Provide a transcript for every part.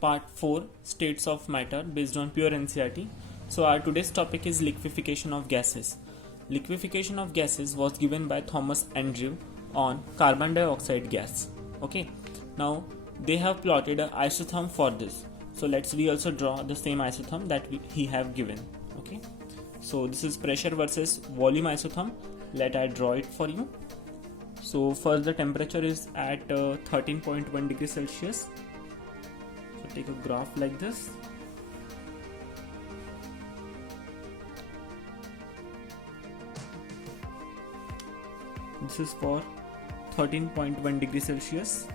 part 4 states of matter based on pure NCERT. So our today's topic is liquefaction of gases. Liquefaction of gases was given by Thomas Andrew on carbon dioxide gas. Okay, now they have plotted an isotherm for this. So we also draw the same isotherm that he have given. Okay, so this is pressure versus volume isotherm. Let I draw it for you. So first the temperature is at 13.1 degrees Celsius. So take a graph like this. This is for 13.1 degrees Celsius.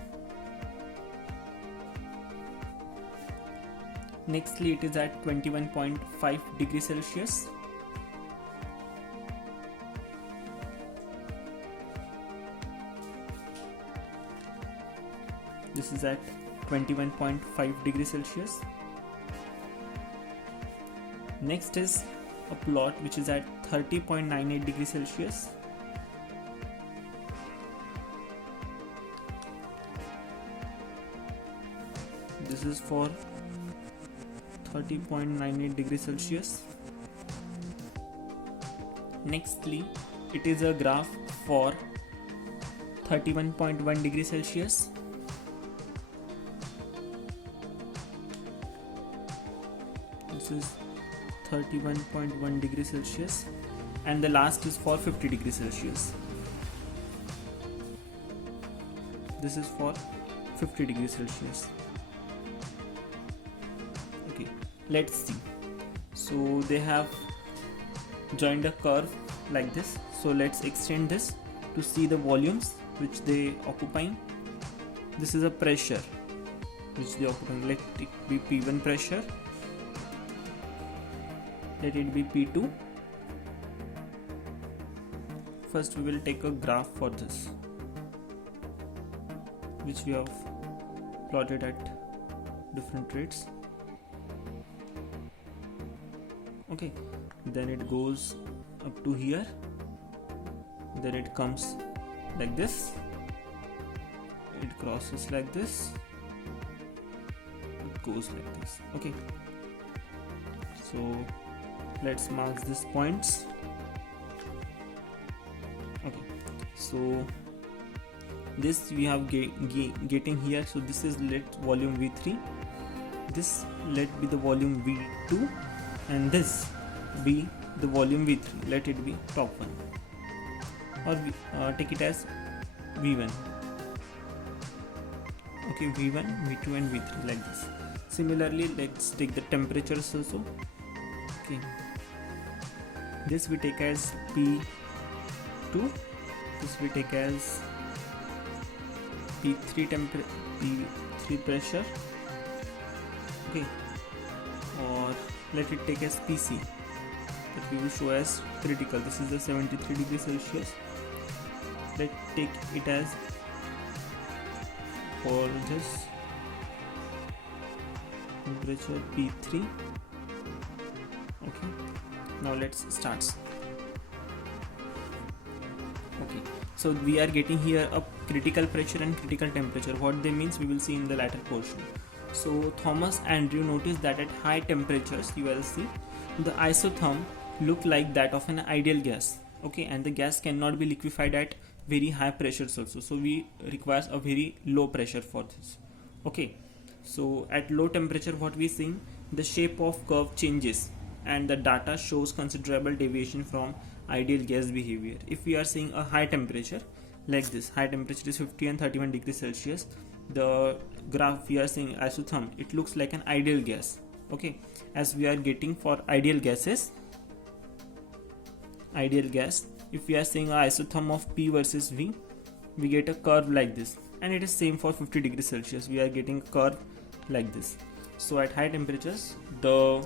Nextly it is at 21.5 degrees Celsius. This is at 21.5 degrees Celsius. Next is a plot which is at 30.98 degrees Celsius. This is for 30.98 degrees Celsius. Nextly, it is a graph for 31.1 degrees Celsius. This is 31.1 degrees Celsius, and the last is for 50 degrees Celsius. This is for 50 degrees Celsius. Okay, let's see. So they have joined a curve like this. So let's extend this to see the volumes which they occupy. This is a pressure which they occupy. Let it be P1 pressure. Let it be P2. First we will take a graph for this, which we have plotted at different rates. Okay, then it goes up to here, then it comes like this, it crosses like this, it goes like this. Okay, so let's mark these points. Okay, so this we have getting here. So this is let volume V3, this let be the volume V2, and this be the volume V3. Let it be top one, or take it as V1. Okay, V1, V2 and V3 like this. Similarly, let's take the temperatures also. Okay, this we take as P2, this we take as P3 P3 pressure. Okay, or let it take as PC, that we will show as critical. This is the 73 degrees Celsius. Let's take it as for this temperature P3. Okay, now let's start. Okay, so we are getting here a critical pressure and critical temperature. What they means we will see in the latter portion. So Thomas Andrew noticed that at high temperatures, you will see the isotherm look like that of an ideal gas. Okay, and the gas cannot be liquefied at very high pressures also. So we requires a very low pressure for this. Okay, so at low temperature, what we seeing, the shape of curve changes, and the data shows considerable deviation from ideal gas behavior. If we are seeing a high temperature like this, high temperature is 50 and 31 degrees Celsius, the graph we are seeing isotherm, it looks like an ideal gas. Okay, as we are getting for ideal gases, ideal gas, if we are seeing an isotherm of P versus V, we get a curve like this, and it is same for 50 degrees Celsius. We are getting a curve like this. So at high temperatures, the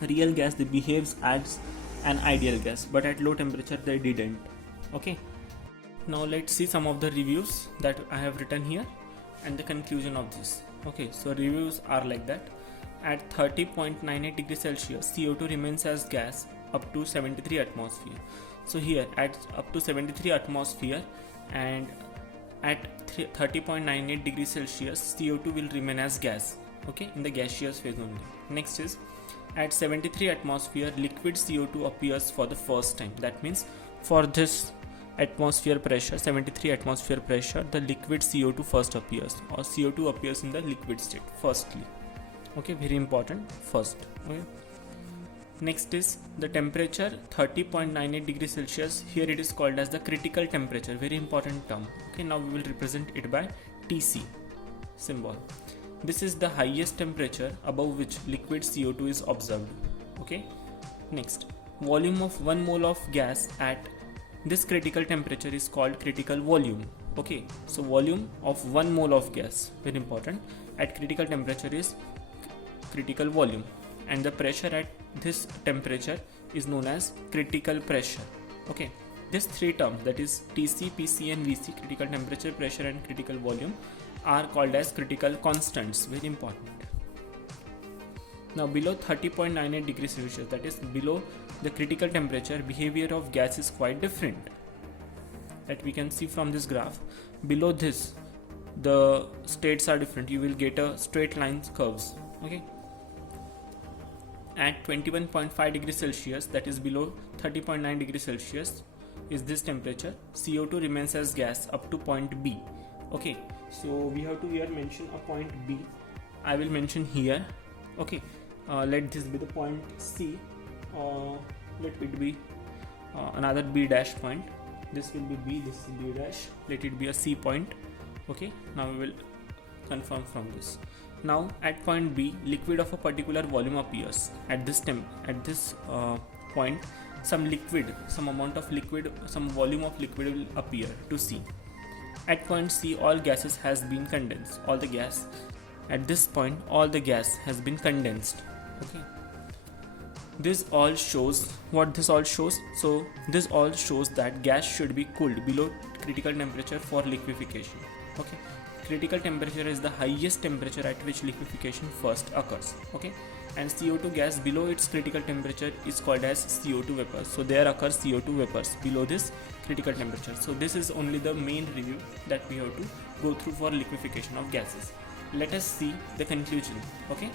real gas they behaves as an ideal gas, but at low temperature they didn't. Okay, now let's see some of the reviews that I have written here and the conclusion of this. Okay, so reviews are like that. At 30.98 degrees Celsius, CO2 remains as gas up to 73 atmosphere. So here at up to 73 atmosphere and at 30.98 degrees Celsius, CO2 will remain as gas. okay, in the gaseous phase only. Next is at 73 atmosphere liquid CO2 appears for the first time. That means for this atmosphere pressure, 73 atmosphere pressure, the liquid CO2 first appears, or CO2 appears in the liquid state firstly. Okay, very important, first. Okay. Next is the temperature 30.98 degrees Celsius. Here it is called as the critical temperature, very important term. Okay, now we will represent it by TC symbol. This is the highest temperature above which liquid CO2 is observed. Okay. Next, volume of 1 mole of gas at this critical temperature is called critical volume. Okay, so volume of 1 mole of gas, very important, at critical temperature is critical volume, and the pressure at this temperature is known as critical pressure. Okay, these three terms, that is TC, PC and VC, critical temperature, pressure and critical volume, are called as critical constants, very important. Now below 30.98 degrees Celsius, that is below the critical temperature, behavior of gas is quite different, that we can see from this graph. Below this the states are different, you will get a straight lines curves. Okay, at 21.5 degrees Celsius, that is below 30.9 degrees Celsius is this temperature, CO2 remains as gas up to point B. Okay, so we have to here mention a point B. I will mention here. Okay, let this be the point C, let it be another B dash point. This will be B, this is B dash, let it be a C point. Okay, now we will confirm from this. Now at point B, liquid of a particular volume appears. At this point, some amount of liquid, some volume of liquid will appear to C. At point C, all gases has been condensed. All the gas at this point, all the gas has been condensed. Okay. This all shows what this all shows. So this all shows that gas should be cooled below critical temperature for liquefaction. Okay. Critical temperature is the highest temperature at which liquefaction first occurs. Okay, and CO2 gas below its critical temperature is called as CO2 vapors. So there occurs CO2 vapors below this critical temperature. So this is only the main review that we have to go through for liquefaction of gases. Let us see the conclusion. Okay.